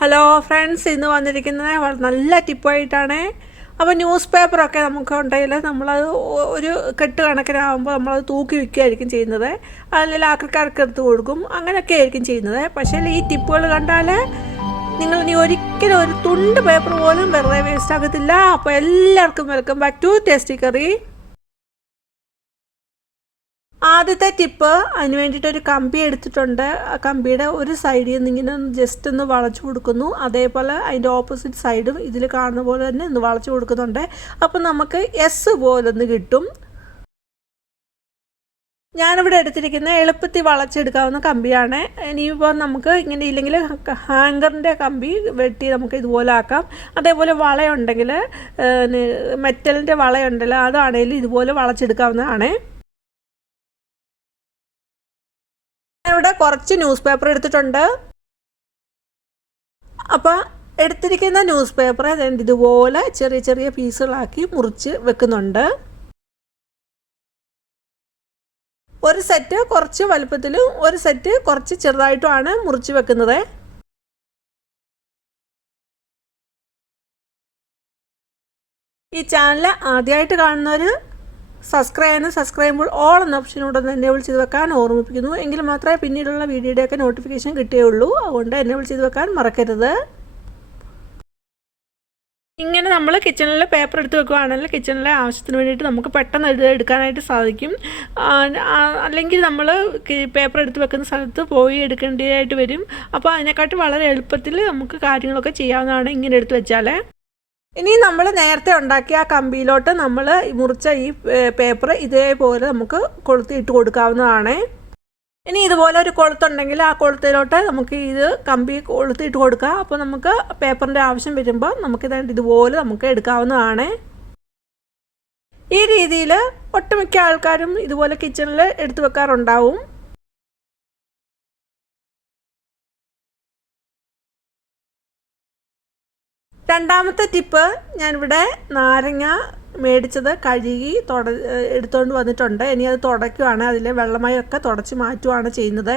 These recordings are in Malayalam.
ഹലോ ഫ്രണ്ട്സ് ഇന്ന് വന്നിരിക്കുന്നത് നല്ല ടിപ്പായിട്ടാണ്. അപ്പോൾ ന്യൂസ് പേപ്പറൊക്കെ നമുക്ക് ഉണ്ടെങ്കിൽ നമ്മളത് ഒരു കെട്ട് കണക്കിനാകുമ്പോൾ നമ്മളത് തൂക്കി വിൽക്കുകയായിരിക്കും ചെയ്യുന്നത്. അല്ലെങ്കിൽ ആക്രിക്കാർക്ക് എടുത്ത് കൊടുക്കും. അങ്ങനെയൊക്കെ ആയിരിക്കും ചെയ്യുന്നത്. പക്ഷേ ഈ ടിപ്പുകൾ കണ്ടാൽ നിങ്ങൾ ഇനി ഒരിക്കലും ഒരു തുണ്ട് പേപ്പർ പോലും വെറുതെ വേസ്റ്റ് ആകത്തില്ല അപ്പോൾ എല്ലാവർക്കും welcome back to tasty curry ആദ്യത്തെ ടിപ്പ് അതിന് വേണ്ടിയിട്ട് ഒരു കമ്പി എടുത്തിട്ടുണ്ട്. ആ കമ്പിയുടെ ഒരു സൈഡിൽ നിന്ന് ഇങ്ങനെ ജസ്റ്റ് ഒന്ന് വളച്ചു കൊടുക്കുന്നു. അതേപോലെ അതിന്റെ ഓപ്പോസിറ്റ് സൈഡും ഇതിൽ കാണുന്ന പോലെ തന്നെ ഒന്ന് വളച്ചു കൊടുക്കുന്നുണ്ട്. അപ്പം നമുക്ക് എസ് പോലൊന്ന് കിട്ടും. ഞാനിവിടെ എടുത്തിരിക്കുന്ന എളുപ്പത്തിൽ വളച്ചെടുക്കാവുന്ന കമ്പിയാണ്. ഇനിയിപ്പോൾ നമുക്ക് ഇങ്ങനെ ഇല്ലെങ്കിൽ ഹാങ്കറിന്റെ കമ്പി വെട്ടി നമുക്ക് ഇതുപോലെ ആക്കാം. അതേപോലെ വളയുണ്ടെങ്കിൽ മെറ്റലിന്റെ വളയുണ്ടല്ലോ അതാണെങ്കിലും ഇതുപോലെ വളച്ചെടുക്കാവുന്നതാണ്. ഇവിടെ കുറച്ച് ന്യൂസ് പേപ്പർ എടുത്തിട്ടുണ്ട്. അപ്പോൾ എടുത്തിരിക്കുന്ന ന്യൂസ് പേപ്പർ ഇതുപോലെ ചെറിയ ചെറിയ പീസുകളാക്കി മുറിച്ച് വെക്കുന്നുണ്ട്. ഒരു സെറ്റ് കുറച്ച് വലുപ്പത്തിലും ഒരു സെറ്റ് കുറച്ച് ചെറുതായിട്ടുമാണ് മുറിച്ച് വെക്കുന്നത്. ഈ ചാനൽ ആദ്യമായിട്ട് കാണുന്നവർ സബ്സ്ക്രൈബ് ചെയ്യുന്ന സബ്സ്ക്രൈബ് ചെയ്യുമ്പോൾ ഓൾ എന്ന ഓപ്ഷനോട് എനേബിൾ ചെയ്ത് വെക്കാൻ ഓർമ്മിപ്പിക്കുന്നു. എങ്കിൽ മാത്രമേ പിന്നീടുള്ള വീഡിയോയുടെയൊക്കെ നോട്ടിഫിക്കേഷൻ കിട്ടുകയുള്ളൂ അതുകൊണ്ട് എനേബിൾ ചെയ്ത് വെക്കാൻ മറക്കരുത്. ഇങ്ങനെ നമ്മൾ കിച്ചണിൽ പേപ്പർ എടുത്ത് വെക്കുകയാണെങ്കിൽ കിച്ചണിലെ ആവശ്യത്തിന് വേണ്ടിയിട്ട് നമുക്ക് പെട്ടെന്ന് ഇത് എടുക്കാനായിട്ട് സാധിക്കും. അല്ലെങ്കിൽ നമ്മൾ പേപ്പർ എടുത്ത് വെക്കുന്ന സ്ഥലത്ത് പോയി എടുക്കേണ്ടതായിട്ട് വരും. അപ്പോൾ അതിനെക്കാട്ടും വളരെ എളുപ്പത്തിൽ നമുക്ക് കാര്യങ്ങളൊക്കെ ചെയ്യാവുന്നതാണ് ഇങ്ങനെ എടുത്ത് വെച്ചാൽ ഇനി നമ്മൾ നേരത്തെ ഉണ്ടാക്കിയ ആ കമ്പിയിലോട്ട് നമ്മൾ മുറിച്ച ഈ പേപ്പർ ഇതേപോലെ നമുക്ക് കൊളുത്തി ഇട്ട് കൊടുക്കാവുന്നതാണ്. ഇനി ഇതുപോലെ ഒരു കൊളുത്തുണ്ടെങ്കിൽ ആ കൊളുത്തിലോട്ട് നമുക്ക് ഇത് കമ്പി കൊളുത്തിട്ട് കൊടുക്കുക അപ്പോൾ നമുക്ക് പേപ്പറിന്റെ ആവശ്യം വരുമ്പോൾ നമുക്കിത് ഇതുപോലെ നമുക്ക് എടുക്കാവുന്നതാണ്. ഈ രീതിയിൽ ഒട്ടുമിക്ക ആൾക്കാരും ഇതുപോലെ കിച്ചണിൽ എടുത്തു വെക്കാറുണ്ടാവും. രണ്ടാമത്തെ ടിപ്പ് ഞാനിവിടെ നാരങ്ങ മേടിച്ചത് കഴുകി തുട എടുത്തുകൊണ്ട് വന്നിട്ടുണ്ട്. ഇനി അത് തുടയ്ക്കുവാണ് അതിലെ വെള്ളമയൊക്കെ തുടച്ച് മാറ്റുവാണ് ചെയ്യുന്നത്.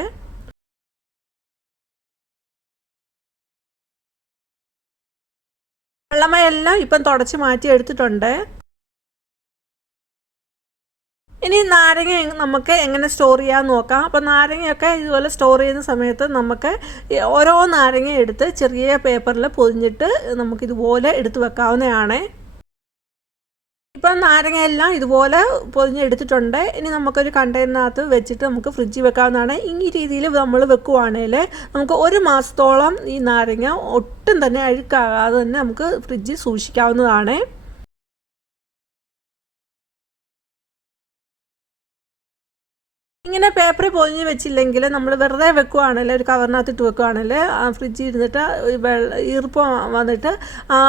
വെള്ളമയെല്ലാം ഇപ്പം തുടച്ച് മാറ്റി എടുത്തിട്ടുണ്ട് ഇനി നാരങ്ങ നമുക്ക് എങ്ങനെ സ്റ്റോർ ചെയ്യാൻ നോക്കാം. അപ്പോൾ നാരങ്ങയൊക്കെ ഇതുപോലെ സ്റ്റോർ ചെയ്യുന്ന സമയത്ത് നമുക്ക് ഓരോ നാരങ്ങ എടുത്ത് ചെറിയ പേപ്പറിൽ പൊതിഞ്ഞിട്ട് നമുക്കിതുപോലെ എടുത്ത് വെക്കാവുന്നതാണ്. ഇപ്പം നാരങ്ങയെല്ലാം ഇതുപോലെ പൊതിഞ്ഞെടുത്തിട്ടുണ്ട് ഇനി നമുക്കൊരു കണ്ടെയ്നറിനകത്ത് വെച്ചിട്ട് നമുക്ക് ഫ്രിഡ്ജിൽ വെക്കാവുന്നതാണ്. ഈ രീതിയിൽ നമ്മൾ വെക്കുവാണെങ്കിൽ നമുക്ക് ഒരു മാസത്തോളം ഈ നാരങ്ങ ഒട്ടും തന്നെ അഴുക്കാകാതെ തന്നെ നമുക്ക് ഫ്രിഡ്ജിൽ സൂക്ഷിക്കാവുന്നതാണ്. ഇങ്ങനെ പേപ്പർ പൊതിഞ്ഞ് വെച്ചില്ലെങ്കിൽ നമ്മൾ വെറുതെ വെക്കുവാണെങ്കിൽ ഒരു കവറിനകത്തിട്ട് വെക്കുവാണെങ്കിൽ ഫ്രിഡ്ജിൽ ഇരുന്നിട്ട് വെള്ള ഈർപ്പം വന്നിട്ട് ആ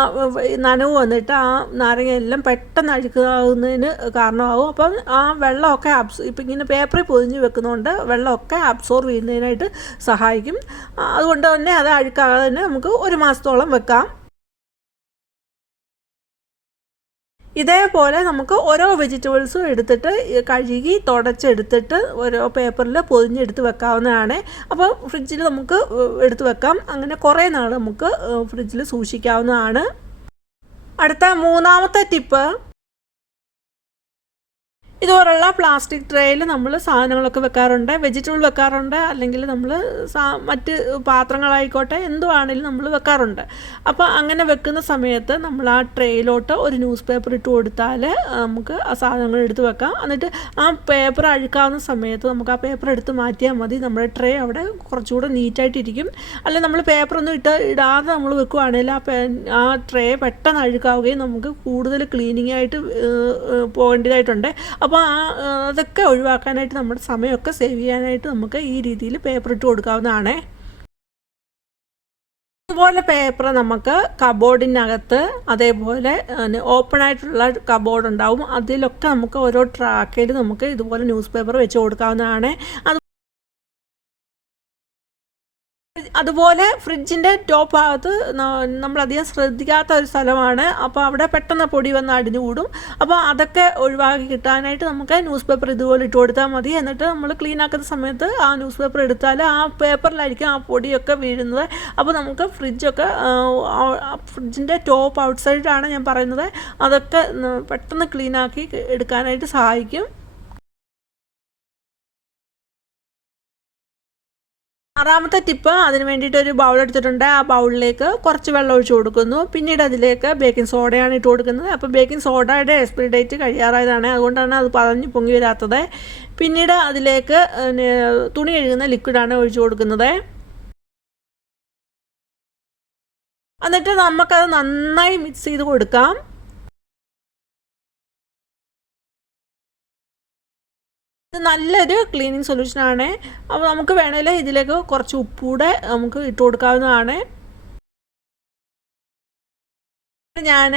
നനവ് വന്നിട്ട് ആ നാരങ്ങ എല്ലാം പെട്ടെന്ന് അഴുക്കാവുന്നതിന് കാരണമാവും. അപ്പം ആ വെള്ളമൊക്കെ അബ്സോ ഇപ്പം ഇങ്ങനെ പേപ്പറിൽ പൊതിഞ്ഞ് വെക്കുന്നതുകൊണ്ട് വെള്ളമൊക്കെ അബ്സോർവ് ചെയ്യുന്നതിനായിട്ട് സഹായിക്കും. അതുകൊണ്ട് തന്നെ അത് അഴുക്കാകാതെ തന്നെ നമുക്ക് ഒരു മാസത്തോളം വെക്കാം. ഇതേപോലെ നമുക്ക് ഓരോ വെജിറ്റബിൾസും എടുത്തിട്ട് കഴുകി തുടച്ചെടുത്തിട്ട് ഓരോ പേപ്പറിൽ പൊതിഞ്ഞെടുത്ത് വെക്കാവുന്നതാണ്. അപ്പോൾ ഫ്രിഡ്ജിൽ നമുക്ക് എടുത്ത് വെക്കാം. അങ്ങനെ കുറേ നാൾ നമുക്ക് ഫ്രിഡ്ജിൽ സൂക്ഷിക്കാവുന്നതാണ്. അടുത്ത മൂന്നാമത്തെ ടിപ്പ് ഇതുപോലുള്ള പ്ലാസ്റ്റിക് ട്രേയിൽ നമ്മൾ സാധനങ്ങളൊക്കെ വെക്കാറുണ്ട് വെജിറ്റബിൾ വെക്കാറുണ്ട് അല്ലെങ്കിൽ നമ്മൾ മറ്റ് പാത്രങ്ങളായിക്കോട്ടെ എന്തുവാണെങ്കിലും നമ്മൾ വെക്കാറുണ്ട്. അപ്പോൾ അങ്ങനെ വെക്കുന്ന സമയത്ത് നമ്മൾ ആ ട്രേയിലോട്ട് ഒരു ന്യൂസ് പേപ്പർ ഇട്ട് കൊടുത്താൽ നമുക്ക് ആ സാധനങ്ങൾ എടുത്ത് വെക്കാം. എന്നിട്ട് ആ പേപ്പർ അഴുക്കാവുന്ന സമയത്ത് നമുക്ക് ആ പേപ്പർ എടുത്ത് മാറ്റിയാൽ മതി. നമ്മുടെ ട്രേ അവിടെ കുറച്ചുകൂടെ നീറ്റായിട്ടിരിക്കും. അല്ലെങ്കിൽ നമ്മൾ പേപ്പറൊന്നും ഇട്ട് ഇടാതെ നമ്മൾ വെക്കുവാണെങ്കിൽ ആ പേ ആ ട്രേ പെട്ടെന്ന് അഴുക്കാവുകയും നമുക്ക് കൂടുതൽ ക്ലീനിങ് ആയിട്ട് പോകേണ്ടതായിട്ടുണ്ട്. അപ്പോൾ അപ്പോൾ ആ അതൊക്കെ ഒഴിവാക്കാനായിട്ട് നമ്മുടെ സമയമൊക്കെ സേവ് ചെയ്യാനായിട്ട് നമുക്ക് ഈ രീതിയിൽ പേപ്പർ ഇട്ട് കൊടുക്കാവുന്നതാണ്. ഇതുപോലെ പേപ്പർ നമുക്ക് കബോർഡിനകത്ത് അതേപോലെ ഓപ്പൺ ആയിട്ടുള്ള കബോർഡ് ഉണ്ടാവും. അതിലൊക്കെ നമുക്ക് ഓരോ ട്രാക്കിൽ നമുക്ക് ഇതുപോലെ ന്യൂസ് പേപ്പർ വെച്ച് കൊടുക്കാവുന്നതാണ്. അതുപോലെ ഫ്രിഡ്ജിന്റെ ടോപ്പ് ഭാഗത്ത് നമ്മളധികം ശ്രദ്ധിക്കാത്ത ഒരു സ്ഥലമാണ്. അപ്പോൾ അവിടെ പെട്ടെന്ന് പൊടി വന്ന് അടിഞ്ഞു കൂടും അപ്പോൾ അതൊക്കെ ഒഴിവാക്കി കിട്ടാനായിട്ട് നമുക്ക് ന്യൂസ് പേപ്പർ ഇതുപോലെ ഇട്ട് കൊടുത്താൽ മതി. എന്നിട്ട് നമ്മൾ ക്ലീൻ ആക്കുന്ന സമയത്ത് ആ ന്യൂസ് പേപ്പർ എടുത്താൽ ആ പേപ്പറിലായിരിക്കും ആ പൊടിയൊക്കെ വീഴുന്നത്. അപ്പോൾ നമുക്ക് ഫ്രിഡ്ജൊക്കെ ഫ്രിഡ്ജിന്റെ ടോപ്പ് ഔട്ട് സൈഡാണ് ഞാൻ പറയുന്നത്. അതൊക്കെ പെട്ടെന്ന് ക്ലീൻ ആക്കി എടുക്കാനായിട്ട് സഹായിക്കും. ആറാമത്തെ ടിപ്പ് അതിന് വേണ്ടിയിട്ട് ഒരു ബൗൾ എടുത്തിട്ടുണ്ട്. ആ ബൗളിലേക്ക് കുറച്ച് വെള്ളം ഒഴിച്ചു കൊടുക്കുന്നു. പിന്നീട് അതിലേക്ക് ബേക്കിംഗ് സോഡയാണ് ഇട്ട് കൊടുക്കുന്നത്. അപ്പോൾ ബേക്കിംഗ് സോഡയുടെ എക്സ്പയറി ഡേറ്റ് കഴിയാറായതാണ്. അതുകൊണ്ടാണ് അത് പതഞ്ഞ് പൊങ്ങി വരാത്തത്. പിന്നീട് അതിലേക്ക് തുണി കഴുകുന്ന ലിക്വിഡാണ് ഒഴിച്ചു കൊടുക്കുന്നത്. എന്നിട്ട് നമുക്കത് നന്നായി മിക്സ് ചെയ്ത് കൊടുക്കാം. ഇത് നല്ലൊരു ക്ലീനിങ് സൊല്യൂഷനാണ് അപ്പോൾ നമുക്ക് വേണമെങ്കിൽ ഇതിലേക്ക് കുറച്ച് ഉപ്പൂടെ നമുക്ക് ഇട്ട് കൊടുക്കാവുന്നതാണ്. ഞാൻ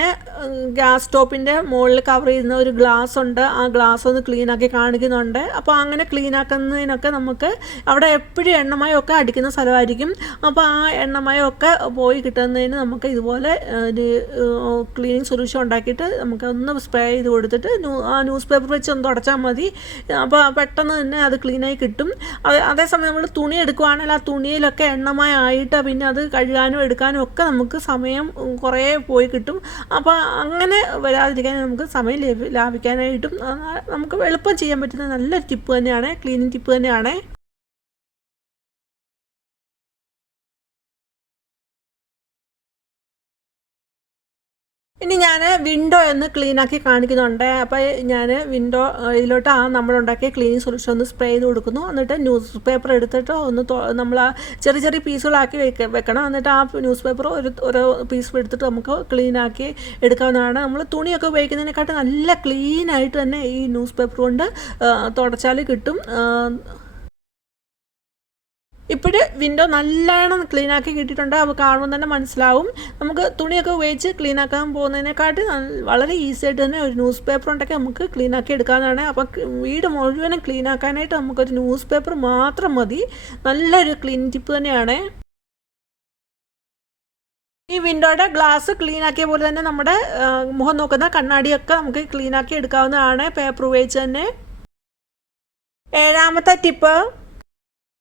ഗ്യാസ് സ്റ്റോപ്പിന്റെ മുകളിൽ കവർ ചെയ്യുന്ന ഒരു ഗ്ലാസ് ഉണ്ട്. ആ ഗ്ലാസ് ഒന്ന് ക്ലീൻ ആക്കി കാണിക്കുന്നുണ്ട്. അപ്പോൾ അങ്ങനെ ക്ലീൻ ആക്കുന്നതിനൊക്കെ നമുക്ക് അവിടെ എപ്പോഴും എണ്ണമയമൊക്കെ അടിക്കുന്ന സ്ഥലമായിരിക്കും. അപ്പോൾ ആ എണ്ണമയമൊക്കെ പോയി കിട്ടുന്നതിന് നമുക്ക് ഇതുപോലെ ഒരു ക്ലീനിങ് സൊല്യൂഷൻ ഉണ്ടാക്കിയിട്ട് നമുക്ക് ഒന്ന് സ്പ്രേ ചെയ്ത് കൊടുത്തിട്ട് ആ ന്യൂസ് പേപ്പർ വെച്ച് ഒന്ന് തുടച്ചാൽ മതി. അപ്പോൾ പെട്ടെന്ന് തന്നെ അത് ക്ലീനായി കിട്ടും. അതേസമയം നമ്മൾ തുണി എടുക്കുവാണെങ്കിൽ ആ തുണിയിലൊക്കെ എണ്ണമയമായിട്ട് പിന്നെ അത് കഴുകാനും എടുക്കാനും ഒക്കെ നമുക്ക് സമയം കുറേ പോയി കിട്ടും. കിട്ടും അപ്പോൾ അങ്ങനെ വരാതിരിക്കാൻ നമുക്ക് സമയം ലാഭിക്കാനായിട്ടും നമുക്ക് എളുപ്പം ചെയ്യാൻ പറ്റുന്ന നല്ലൊരു ടിപ്പ് തന്നെയാണ് ക്ലീനിങ് ടിപ്പ് തന്നെയാണ്. വിൻഡോ എന്ന് ക്ലീൻ ആക്കി കാണിക്കുന്നുണ്ട്. അപ്പോൾ ഞാൻ വിൻഡോ ഇതിലോട്ട് ആ നമ്മളുണ്ടാക്കിയ ക്ലീനിങ് സൊല്യൂഷൻ ഒന്ന് സ്പ്രേ ചെയ്ത് കൊടുക്കുന്നു. എന്നിട്ട് ന്യൂസ് പേപ്പർ എടുത്തിട്ട് ഒന്ന് നമ്മൾ ചെറിയ ചെറിയ പീസുകളാക്കി വെക്ക വെക്കണം. എന്നിട്ട് ആ ന്യൂസ് പേപ്പർ ഒരു ഓരോ പീസ് എടുത്തിട്ട് നമുക്ക് ക്ലീൻ ആക്കി എടുക്കാവുന്നതാണ്. നമ്മൾ തുണിയൊക്കെ ഉപയോഗിക്കുന്നതിനെക്കാട്ടും നല്ല ക്ലീൻ ആയിട്ട് തന്നെ ഈ ന്യൂസ് പേപ്പർ കൊണ്ട് തുടച്ചാൽ കിട്ടും. ഇപ്പോഴ് വിൻഡോ നല്ലോണം ക്ലീൻ ആക്കി കിട്ടിയിട്ടുണ്ട്. അപ്പോൾ കാണുമ്പോൾ തന്നെ മനസ്സിലാവും. നമുക്ക് തുണിയൊക്കെ ഉപയോഗിച്ച് ക്ലീൻ ആക്കാൻ പോകുന്നതിനെക്കാട്ടി വളരെ ഈസി ആയിട്ട് തന്നെ ഒരു ന്യൂസ് പേപ്പർ ഉണ്ടൊക്കെ നമുക്ക് ക്ലീൻ ആക്കി എടുക്കാവുന്നതാണ്. അപ്പോൾ വീട് മുഴുവനും ക്ലീൻ ആക്കാനായിട്ട് നമുക്കൊരു ന്യൂസ് പേപ്പർ മാത്രം മതി. നല്ലൊരു ക്ലീൻ ടിപ്പ് തന്നെയാണ്. ഈ വിൻഡോയുടെ ഗ്ലാസ് ക്ലീൻ ആക്കിയ പോലെ തന്നെ നമ്മുടെ മുഖം നോക്കുന്ന കണ്ണാടിയൊക്കെ നമുക്ക് ക്ലീൻ ആക്കി എടുക്കാവുന്നതാണ്. പേപ്പർ ഉപയോഗിച്ച് തന്നെ. ഏഴാമത്തെ ടിപ്പ്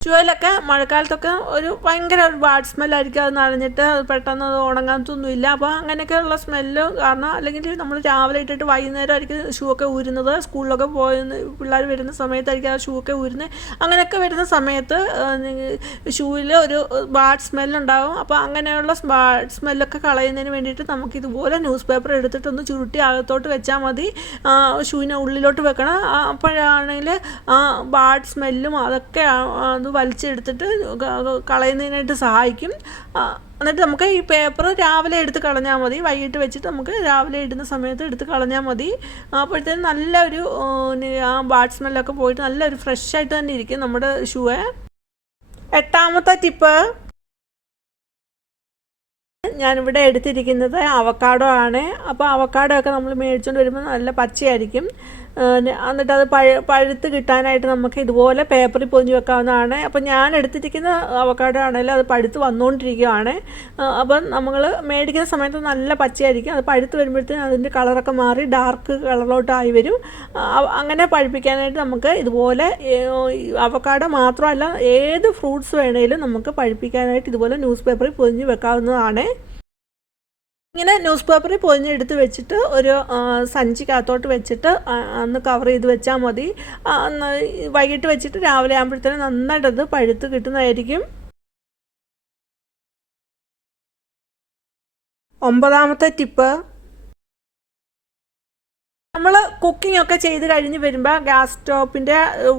ചുവലൊക്കെ മഴക്കാലത്തൊക്കെ ഒരു ഭയങ്കര ഒരു ബാഡ് സ്മെല്ലായിരിക്കും അത് നനഞ്ഞിട്ട് പെട്ടെന്ന് അത് ഉണങ്ങാത്തൊന്നുമില്ല അപ്പോൾ അങ്ങനെയൊക്കെയുള്ള സ്മെല്ല് കാരണം അല്ലെങ്കിൽ നമ്മൾ രാവിലെ ഇട്ടിട്ട് വൈകുന്നേരം ആയിരിക്കും ഷൂ ഒക്കെ ഊരുന്നത്. സ്കൂളിലൊക്കെ പോയെന്ന് പിള്ളേർ വരുന്ന സമയത്തായിരിക്കും ആ ഷൂ ഒക്കെ ഊരുന്നത്. അങ്ങനെയൊക്കെ വരുന്ന സമയത്ത് ഷൂവിൽ ഒരു ബാഡ് സ്മെല്ലുണ്ടാകും അപ്പോൾ അങ്ങനെയുള്ള ബാഡ് സ്മെല്ലൊക്കെ കളയുന്നതിന് വേണ്ടിയിട്ട് നമുക്ക് ഇതുപോലെ ന്യൂസ് പേപ്പർ എടുത്തിട്ടൊന്ന് ചുരുട്ടി അകത്തോട്ട് വെച്ചാൽ മതി. ഷൂവിനെ ഉള്ളിലോട്ട് വെക്കണം. അപ്പോഴാണെങ്കിൽ ആ ബാഡ് സ്മെല്ലും അതൊക്കെ അത് വലിച്ചെടുത്തിട്ട് കളയുന്നതിനായിട്ട് സഹായിക്കും. എന്നിട്ട് നമുക്ക് ഈ പേപ്പർ രാവിലെ എടുത്ത് കളഞ്ഞാൽ മതി. വൈകിട്ട് വെച്ചിട്ട് നമുക്ക് രാവിലെ ഇടുന്ന സമയത്ത് എടുത്ത് കളഞ്ഞാൽ മതി. അപ്പോഴത്തേനും നല്ലൊരു ആ ബാഡ് സ്മെല്ലൊക്കെ പോയിട്ട് നല്ലൊരു ഫ്രഷ് ആയിട്ട് തന്നെ ഇരിക്കും നമ്മുടെ ഷൂവ് എട്ടാമത്തെ ടിപ്പ് ഞാനിവിടെ എടുത്തിരിക്കുന്നത് അവക്കാഡോ ആണ്. അപ്പോൾ അവക്കാഡോ ഒക്കെ നമ്മൾ മേടിച്ചുകൊണ്ട് വരുമ്പോൾ നല്ല പച്ചയായിരിക്കും. എന്നിട്ട് അത് പഴ പഴുത്ത് കിട്ടാനായിട്ട് നമുക്ക് ഇതുപോലെ പേപ്പറിൽ പൊതിഞ്ഞ് വെക്കാവുന്നതാണ്. അപ്പം ഞാൻ എടുത്തിരിക്കുന്ന അവക്കാട് ആണെങ്കിലും അത് പഴുത്ത് വന്നുകൊണ്ടിരിക്കുകയാണ് അപ്പം നമ്മൾ മേടിക്കുന്ന സമയത്ത് നല്ല പച്ചയായിരിക്കും. അത് പഴുത്ത് വരുമ്പോഴത്തേനും അതിന്റെ കളറൊക്കെ മാറി ഡാർക്ക് കളറിലോട്ടായി വരും. അങ്ങനെ പഴുപ്പിക്കാനായിട്ട് നമുക്ക് ഇതുപോലെ അവക്കാട് മാത്രമല്ല ഏത് ഫ്രൂട്ട്സ് വേണേലും നമുക്ക് പഴുപ്പിക്കാനായിട്ട് ഇതുപോലെ ന്യൂസ് പേപ്പറിൽ പൊതിഞ്ഞ് വെക്കാവുന്നതാണ്. ഇങ്ങനെ ന്യൂസ് പേപ്പറിൽ പൊതിഞ്ഞെടുത്ത് വെച്ചിട്ട് ഒരു സഞ്ചിക്കകത്തോട്ട് വെച്ചിട്ട് അന്ന് കവർ ചെയ്ത് വെച്ചാൽ മതി. വൈകിട്ട് വെച്ചിട്ട് രാവിലെ ആകുമ്പോഴത്തേനും നന്നായിട്ടത് പഴുത്ത് കിട്ടുന്നതായിരിക്കും. ഒമ്പതാമത്തെ ടിപ്പ് നമ്മൾ കുക്കിംഗ് ഒക്കെ ചെയ്ത് കഴിഞ്ഞ് വരുമ്പോൾ ഗ്യാസ് സ്റ്റോപ്പിന്റെ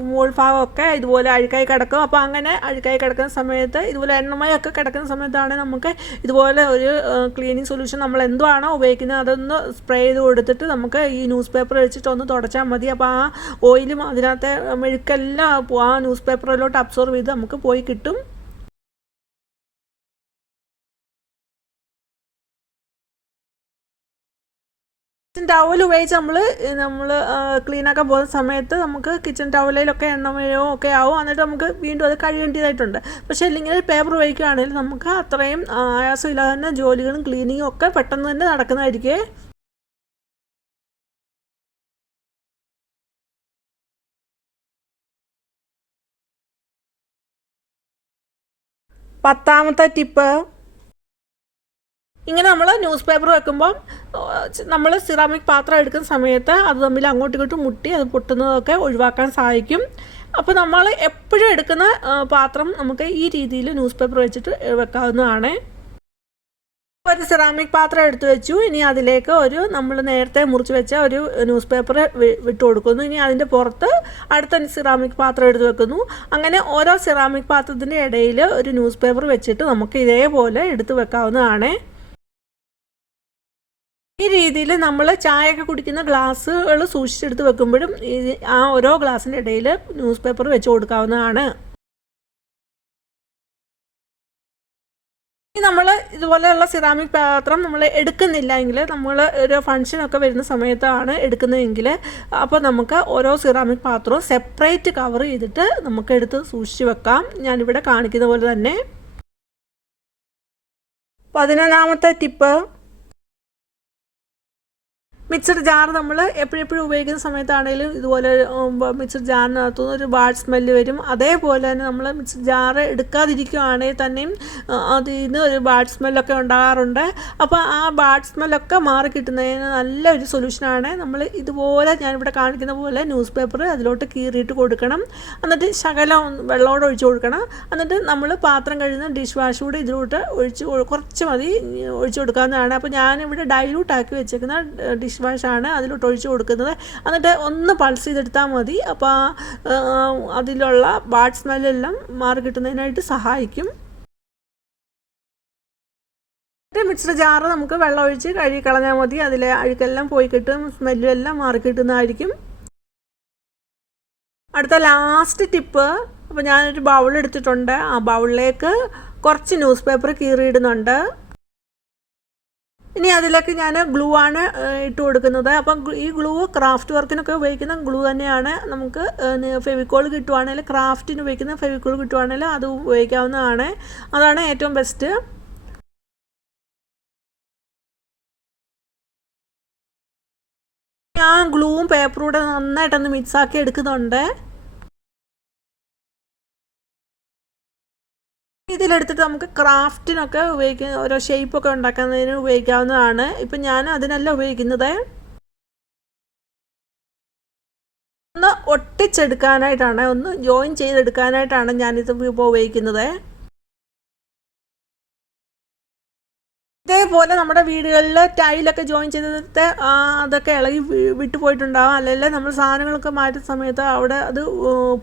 മുകൾ ഭാഗമൊക്കെ ഇതുപോലെ അഴുക്കായി കിടക്കും. അപ്പോൾ അങ്ങനെ അഴുക്കായി കിടക്കുന്ന സമയത്ത് ഇതുപോലെ എണ്ണമയൊക്കെ കിടക്കുന്ന സമയത്താണ് നമുക്ക് ഇതുപോലെ ഒരു ക്ലീനിങ് സൊല്യൂഷൻ നമ്മൾ എന്തുവാണോ ഉപയോഗിക്കുന്നത് അതൊന്ന് സ്പ്രേ ചെയ്ത് കൊടുത്തിട്ട് നമുക്ക് ഈ ന്യൂസ് പേപ്പർ വെച്ചിട്ട് ഒന്ന് തുടച്ചാൽ മതി. അപ്പോൾ ആ ഓയിലും അതിനകത്തെ മെഴുക്കെല്ലാം ആ ന്യൂസ് പേപ്പറിലോട്ട് അബ്സോർവ് ചെയ്ത് നമുക്ക് പോയി കിട്ടും. ടവൽ ഉപയോഗിച്ച് നമ്മൾ നമ്മൾ ക്ലീനാക്കാൻ പോകുന്ന സമയത്ത് നമുക്ക് കിച്ചൺ ടവലിലൊക്കെ എണ്ണമയോ ഒക്കെ ആവും. എന്നിട്ട് നമുക്ക് വീണ്ടും അത് കഴുകേണ്ടതായിട്ടുണ്ട്. പക്ഷേ അല്ലെങ്കിൽ പേപ്പർ ഉപയോഗിക്കുകയാണെങ്കിൽ നമുക്ക് അത്രയും ആയാസമില്ലാതെ തന്നെ ജോലികളും ക്ലീനിങ്ങും ഒക്കെ പെട്ടെന്ന് തന്നെ നടക്കുന്നതായിരിക്കും? പത്താമത്തെ ടിപ്പ് ഇങ്ങനെ നമ്മൾ ന്യൂസ് പേപ്പർ വെക്കുമ്പം നമ്മൾ സിറാമിക് പാത്രം എടുക്കുന്ന സമയത്ത് അത് തമ്മിൽ അങ്ങോട്ടും ഇങ്ങോട്ടും മുട്ടി അത് പൊട്ടുന്നതൊക്കെ ഒഴിവാക്കാൻ സഹായിക്കും. അപ്പോൾ നമ്മൾ എപ്പോഴും എടുക്കുന്ന പാത്രം നമുക്ക് ഈ രീതിയിൽ ന്യൂസ് പേപ്പർ വെച്ചിട്ട് വെക്കാവുന്നതാണ്. ഒരു സിറാമിക് പാത്രം എടുത്തു വെച്ചു. ഇനി അതിലേക്ക് ഒരു നമ്മൾ നേരത്തെ മുറിച്ച് വെച്ച ഒരു ന്യൂസ് പേപ്പർ വിട്ട് കൊടുക്കുന്നു. ഇനി അതിന്റെ പുറത്ത് അടുത്ത സിറാമിക് പാത്രം എടുത്ത് വെക്കുന്നു. അങ്ങനെ ഓരോ സിറാമിക് പാത്രത്തിന്റെ ഇടയിൽ ഒരു ന്യൂസ് പേപ്പർ വെച്ചിട്ട് നമുക്ക് ഇതേപോലെ എടുത്ത് വെക്കാവുന്നതാണ്. ഈ രീതിയിൽ നമ്മൾ ചായയൊക്കെ കുടിക്കുന്ന ഗ്ലാസ്സുകൾ സൂക്ഷിച്ചെടുത്ത് വെക്കുമ്പോഴും ആ ഓരോ ഗ്ലാസ്സിന്റെ ഇടയിൽ ന്യൂസ് പേപ്പർ വെച്ച് കൊടുക്കാവുന്നതാണ്. ഇനി നമ്മൾ ഇതുപോലെയുള്ള സിറാമിക് പാത്രം നമ്മൾ എടുക്കുന്നില്ല എങ്കിൽ നമ്മൾ ഒരു ഫങ്ഷനൊക്കെ വരുന്ന സമയത്താണ് എടുക്കുന്നതെങ്കിൽ അപ്പോൾ നമുക്ക് ഓരോ സിറാമിക് പാത്രവും സെപ്പറേറ്റ് കവർ ചെയ്തിട്ട് നമുക്ക് എടുത്ത് സൂക്ഷിച്ച് വെക്കാം. ഞാനിവിടെ കാണിക്കുന്ന പോലെ തന്നെ. പതിനൊന്നാമത്തെ ടിപ്പ് മിക്സർ ജാർ നമ്മൾ എപ്പോഴെപ്പോഴും ഉപയോഗിക്കുന്ന സമയത്താണെങ്കിലും ഇതുപോലെ മിക്സർ ജാറിനകത്തു നിന്ന് ഒരു ബാഡ് സ്മെല്ല് വരും. അതേപോലെ തന്നെ നമ്മൾ മിക്സർ ജാർ എടുക്കാതിരിക്കുകയാണെങ്കിൽ തന്നെയും അതിൽ നിന്ന് ഒരു ബാഡ് സ്മെല്ലൊക്കെ ഉണ്ടാകാറുണ്ട്. അപ്പോൾ ആ ബാഡ് സ്മെല്ലൊക്കെ മാറി കിട്ടുന്നതിന് നല്ലൊരു സൊല്യൂഷനാണ് നമ്മൾ ഇതുപോലെ ഞാനിവിടെ കാണിക്കുന്ന പോലെ ന്യൂസ് പേപ്പർ അതിലോട്ട് കീറിയിട്ട് കൊടുക്കണം. എന്നിട്ട് ശകലം വെള്ളമോടെ ഒഴിച്ചു കൊടുക്കണം. എന്നിട്ട് നമ്മൾ പാത്രം കഴിയുന്ന ഡിഷ് വാഷ് കൂടി ഇതിലോട്ട് ഒഴിച്ച് കുറച്ച് മതി ഒഴിച്ചു കൊടുക്കാവുന്നതാണ്. അപ്പോൾ ഞാനിവിടെ ഡൈലൂട്ടാക്കി വെച്ചേക്കുന്ന ഡിഷ് ഡിഷ് വാഷാണ് അതിലോട്ട് ഒഴിച്ച് കൊടുക്കുന്നത്. എന്നിട്ട് ഒന്ന് പൾസ് ചെയ്തെടുത്താൽ മതി. അപ്പോൾ അതിലുള്ള ബാഡ് സ്മെല്ലെല്ലാം മാറി കിട്ടുന്നതിനായിട്ട് സഹായിക്കും. മിക്സർ ജാറ് നമുക്ക് വെള്ളം ഒഴിച്ച് കഴുകി കളഞ്ഞാൽ മതി. അതിലെ അഴുക്കെല്ലാം പോയി കിട്ടും. സ്മെല്ലും എല്ലാം മാറി കിട്ടുന്നതായിരിക്കും. അടുത്ത ലാസ്റ്റ് ടിപ്പ് അപ്പോൾ ഞാനൊരു ബൗൾ എടുത്തിട്ടുണ്ട്. ആ ബൗളിലേക്ക് കുറച്ച് ന്യൂസ് പേപ്പർ കീറിയിടുന്നുണ്ട്. ഇനി അതിലേക്ക് ഞാൻ ഗ്ലൂ ആണ് ഇട്ട് കൊടുക്കുന്നത്. അപ്പം ഈ ഗ്ലൂ ക്രാഫ്റ്റ് വർക്കിനൊക്കെ ഉപയോഗിക്കുന്ന ഗ്ലൂ തന്നെയാണ് നമുക്ക് ഫെവിക്കോൾ കിട്ടുവാണെങ്കിൽ ക്രാഫ്റ്റിന് ഉപയോഗിക്കുന്ന ഫെവിക്കോൾ കിട്ടുവാണെങ്കിൽ അത് ഉപയോഗിക്കാവുന്നതാണ്. അതാണ് ഏറ്റവും ബെസ്റ്റ് ഞാൻ ഗ്ലൂവും പേപ്പറും കൂടെ നന്നായിട്ടൊന്ന് മിക്സാക്കി എടുക്കുന്നുണ്ട്. ഇതിലെടുത്തിട്ട് നമുക്ക് ക്രാഫ്റ്റിനൊക്കെ ഉപയോഗിക്കുന്ന ഓരോ ഷേപ്പൊക്കെ ഉണ്ടാക്കുന്നതിന് ഉപയോഗിക്കാവുന്നതാണ്. ഇപ്പം ഞാൻ അതിനല്ല ഉപയോഗിക്കുന്നത്. ഒന്ന് ഒട്ടിച്ചെടുക്കാനായിട്ടാണ് ഒന്ന് ജോയിൻ ചെയ്തെടുക്കാനായിട്ടാണ് ഞാനിത് ഇപ്പോൾ ഉപയോഗിക്കുന്നത്. ഇതേപോലെ നമ്മുടെ വീടുകളിൽ ടൈലൊക്കെ ജോയിൻ ചെയ്തിട്ട് അതൊക്കെ ഇളകി വിട്ടു പോയിട്ടുണ്ടാവും അല്ലെങ്കിൽ നമ്മൾ സാധനങ്ങളൊക്കെ മാറ്റുന്ന സമയത്ത് അവിടെ അത്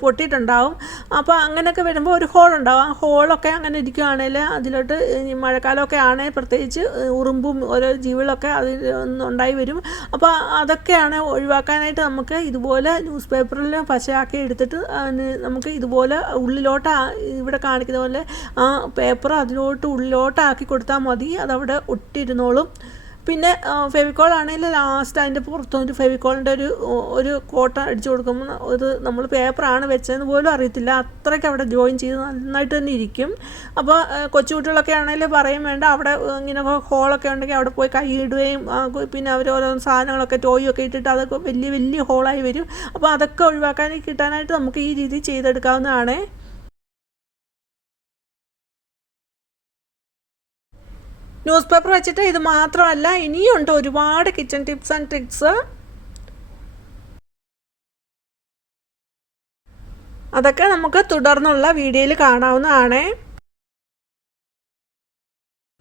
പൊട്ടിയിട്ടുണ്ടാവും. അപ്പോൾ അങ്ങനെയൊക്കെ വരുമ്പോൾ ഒരു ഹോൾ ഉണ്ടാവും ആ ഹോളൊക്കെ അങ്ങനെ ഇരിക്കുകയാണെങ്കിൽ അതിലോട്ട് മഴക്കാലമൊക്കെ ആണെങ്കിൽ പ്രത്യേകിച്ച് ഉറുമ്പും ഓരോ ജീവികളൊക്കെ അതിൽ ഉണ്ടായി വരും. അപ്പോൾ അതൊക്കെയാണ് ഒഴിവാക്കാനായിട്ട് നമുക്ക് ഇതുപോലെ ന്യൂസ് പേപ്പറിൽ പശയാക്കി എടുത്തിട്ട് നമുക്ക് ഇതുപോലെ ഉള്ളിലോട്ട് ഇവിടെ കാണിക്കുന്ന പോലെ ആ പേപ്പർ അതിലോട്ട് ഉള്ളിലോട്ടാക്കി കൊടുത്താൽ മതി. അതവിടെ ഒട്ടിയിരുന്നോളും പിന്നെ ഫെവിക്കോൾ ആണെങ്കിൽ ലാസ്റ്റ് അതിന്റെ പുറത്തൊരു ഫെവിക്കോളിന്റെ ഒരു ഒരു കോട്ട അടിച്ചു കൊടുക്കുമ്പോൾ ഒരു നമ്മൾ പേപ്പറാണ് വെച്ചതെന്ന് പോലും അറിയത്തില്ല. അത്രയ്ക്ക് അവിടെ ജോയിൻ ചെയ്ത് നന്നായിട്ട് തന്നെ ഇരിക്കും. അപ്പോൾ കൊച്ചുകുട്ടികളൊക്കെ ആണെങ്കിൽ പറയും വേണ്ട അവിടെ ഇങ്ങനെ ഹോളൊക്കെ ഉണ്ടെങ്കിൽ അവിടെ പോയി കൈ ഇടുകയും പിന്നെ അവർ ഓരോ സാധനങ്ങളൊക്കെ ടോയൊക്കെ ഇട്ടിട്ട് അതൊക്കെ വലിയ വലിയ ഹോളായി വരും. അപ്പോൾ അതൊക്കെ ഒഴിവാക്കാൻ കിട്ടാനായിട്ട് നമുക്ക് ഈ രീതി ചെയ്തെടുക്കാവുന്നതാണ്. ന്യൂസ് പേപ്പർ വെച്ചിട്ട് ഇത് മാത്രമല്ല ഇനിയുണ്ട് ഒരുപാട് കിച്ചൺ ടിപ്സ് ആൻഡ് ട്രിക്സ് അതൊക്കെ നമുക്ക് തുടർന്നുള്ള വീഡിയോയിൽ കാണാവുന്നതാണ്.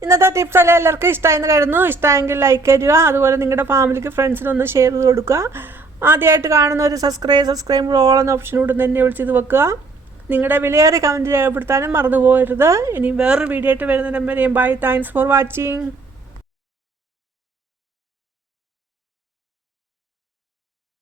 ഇന്നത്തെ ടിപ്സ് എല്ലാം എല്ലാവർക്കും ഇഷ്ടമായെന്ന് കരുതുന്നു. ഇഷ്ടമായെങ്കിൽ ലൈക്ക് തരിക അതുപോലെ നിങ്ങളുടെ ഫാമിലിക്ക് ഫ്രണ്ട്സിനൊന്ന് ഷെയർ ചെയ്ത് കൊടുക്കുക. ആദ്യമായിട്ട് കാണുന്ന ഒരു സബ്സ്ക്രൈബ് സബ്സ്ക്രൈബ് ഓൾ എന്ന ഓപ്ഷനോട് തന്നെ വിളിച്ചത് വെക്കുക. നിങ്ങളുടെ വിലയേറെ കമന്റ് രേഖപ്പെടുത്താനും മറന്നു പോകരുത് ഇനി വേറൊരു വീഡിയോ ആയിട്ട് വരുന്നതിനും വരെയും ബൈ താങ്ക്സ് ഫോർ വാച്ചിങ്